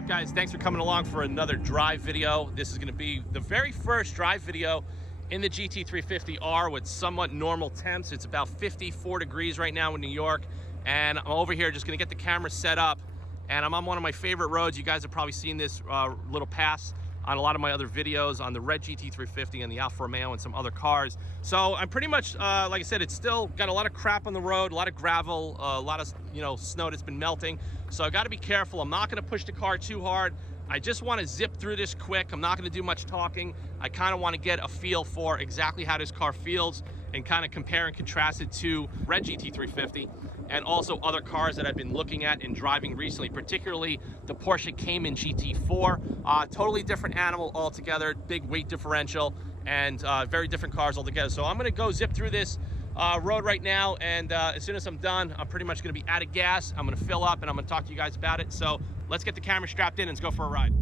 up, guys? Thanks for coming along for another drive video. This is going to be the very first drive video in the GT350R with somewhat normal temps. It's about 54 degrees right now in New York, and I'm over here just going to get the camera set up, and I'm on one of my favorite roads. You guys have probably seen this little pass on a lot of my other videos on the red GT350 and the Alfa Romeo and some other cars. So I'm pretty much, like I said, it's still got a lot of crap on the road, a lot of gravel, a lot of snow that's been melting. So I got to be careful. I'm not going to push the car too hard. I just want to zip through this quick. I'm not going to do much talking. I kind of want to get a feel for exactly how this car feels and kind of compare and contrast it to red GT350 and also other cars that I've been looking at and driving recently, particularly the Porsche Cayman GT4. Totally different animal altogether, big weight differential, and very different cars altogether. So I'm going to go zip through this road right now, and as soon as I'm done, I'm pretty much going to be out of gas. I'm going to fill up, and I'm going to talk to you guys about it. So let's get the camera strapped in and let's go for a ride.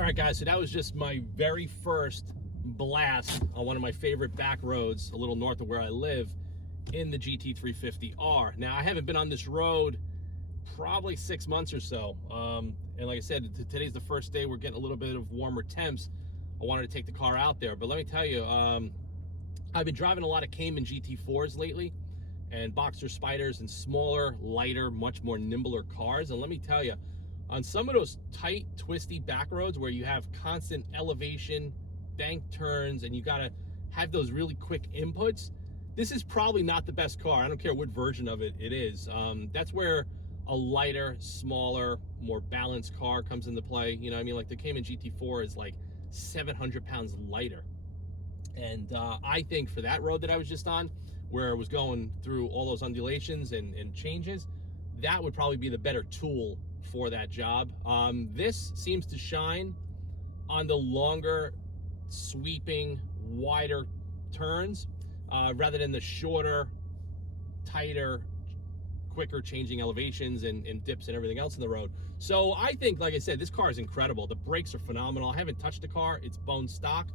All right, guys, so that was just my very first blast on one of my favorite back roads, a little north of where I live, in the GT350R. Now, I haven't been on this road probably 6 months or so. And like I said, today's the first day we're getting a little bit of warmer temps. I wanted to take the car out there. But let me tell you, I've been driving a lot of Cayman GT4s lately, and Boxer Spiders, and smaller, lighter, much more nimbler cars. And let me tell you, on some of those tight, twisty back roads where you have constant elevation, bank turns, and you gotta have those really quick inputs, this is probably not the best car. I don't care what version of it is. That's where a lighter, smaller, more balanced car comes into play. You know what I mean? Like the Cayman GT4 is like 700 pounds lighter. And I think for that road that I was just on, where it was going through all those undulations and changes, that would probably be the better tool for that job. This seems to shine on the longer, sweeping, wider turns, rather than the shorter, tighter, quicker changing elevations and dips and everything else in the road. So I think, like I said, this car is incredible. The brakes are phenomenal. I haven't touched the car. It's bone stock.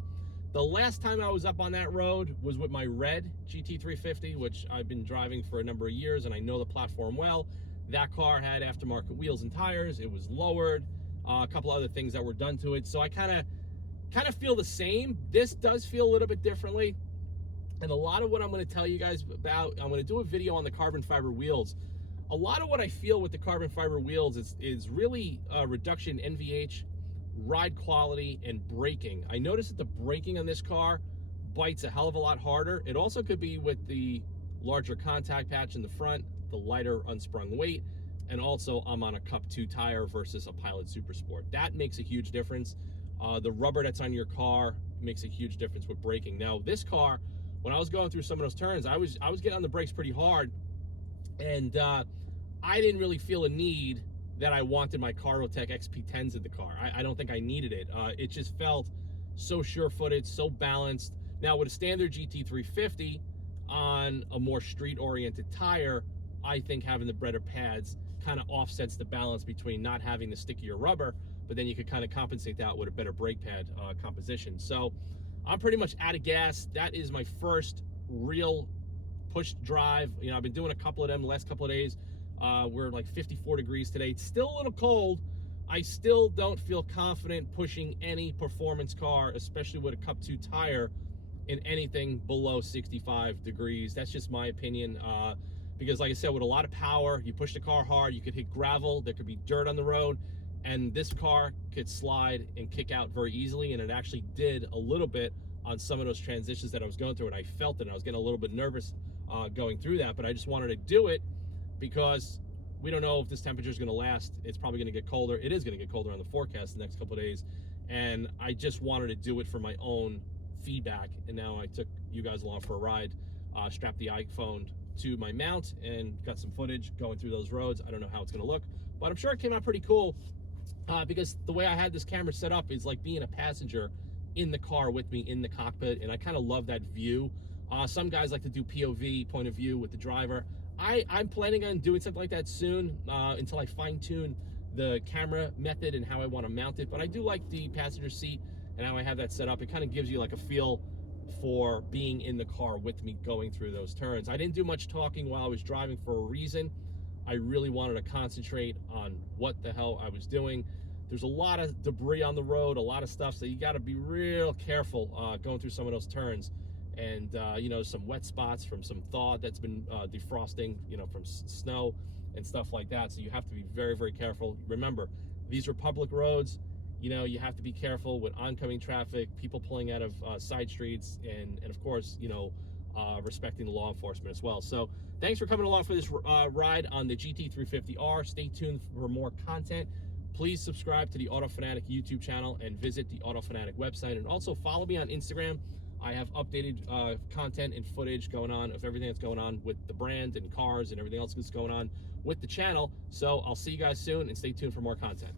The last time I was up on that road was with my red GT350, which I've been driving for a number of years, and I know the platform well. That car had aftermarket wheels and tires. It was lowered, a couple other things that were done to it. So I kind of feel the same. This does feel a little bit differently. And a lot of what I'm going to tell you guys about, I'm going to do a video on the carbon fiber wheels. A lot of what I feel with the carbon fiber wheels is really a reduction in NVH, ride quality, and braking. I noticed that the braking on this car bites a hell of a lot harder. It also could be with the larger contact patch in the front, the lighter unsprung weight, and also I'm on a Cup 2 tire versus a Pilot Super Sport. That makes a huge difference. The rubber that's on your car makes a huge difference with braking. Now, this car, when I was going through some of those turns, I was getting on the brakes pretty hard, and I didn't really feel a need that I wanted my Carotech XP10s in the car. I don't think I needed it. It just felt so sure-footed, so balanced. Now, with a standard GT350 on a more street-oriented tire, I think having the better pads kind of offsets the balance between not having the stickier rubber, but then you could kind of compensate that with a better brake pad composition. So I'm pretty much out of gas. That is my first real push drive. You know, I've been doing a couple of them the last couple of days. We're like 54 degrees today. It's still a little cold. I still don't feel confident pushing any performance car, especially with a Cup 2 tire, in anything below 65 degrees. That's just my opinion. Because like I said, with a lot of power, you push the car hard, you could hit gravel, there could be dirt on the road, and this car could slide and kick out very easily, and it actually did a little bit on some of those transitions that I was going through, and I felt it, and I was getting a little bit nervous going through that, but I just wanted to do it because we don't know if this temperature is going to last. It's probably going to get colder. It is going to get colder on the forecast the next couple of days, and I just wanted to do it for my own feedback, and now I took you guys along for a ride, strapped the iPhone to my mount, and got some footage going through those roads. I don't know how it's going to look, but I'm sure it came out pretty cool because the way I had this camera set up is like being a passenger in the car with me in the cockpit, and I kind of love that view. Some guys like to do POV, point of view, with the driver. I'm planning on doing something like that soon until I fine-tune the camera method and how I want to mount it, but I do like the passenger seat and how I have that set up. It kind of gives you like a feel for being in the car with me going through those turns. I didn't do much talking while I was driving for a reason. I really wanted to concentrate on what the hell I was doing. There's a lot of debris on the road, a lot of stuff, so you got to be real careful going through some of those turns. and you know, some wet spots from some thaw that's been defrosting, you know, from snow and stuff like that. So you have to be very, very careful. Remember, these are public roads. You know, you have to be careful with oncoming traffic, people pulling out of side streets, and of course, you know, respecting the law enforcement as well. So thanks for coming along for this ride on the GT350R. Stay tuned for more content. Please subscribe to the AutoFanatic YouTube channel and visit the AutoFanatic website, and also follow me on Instagram. I have updated content and footage going on of everything that's going on with the brand and cars and everything else that's going on with the channel. So I'll see you guys soon, and stay tuned for more content.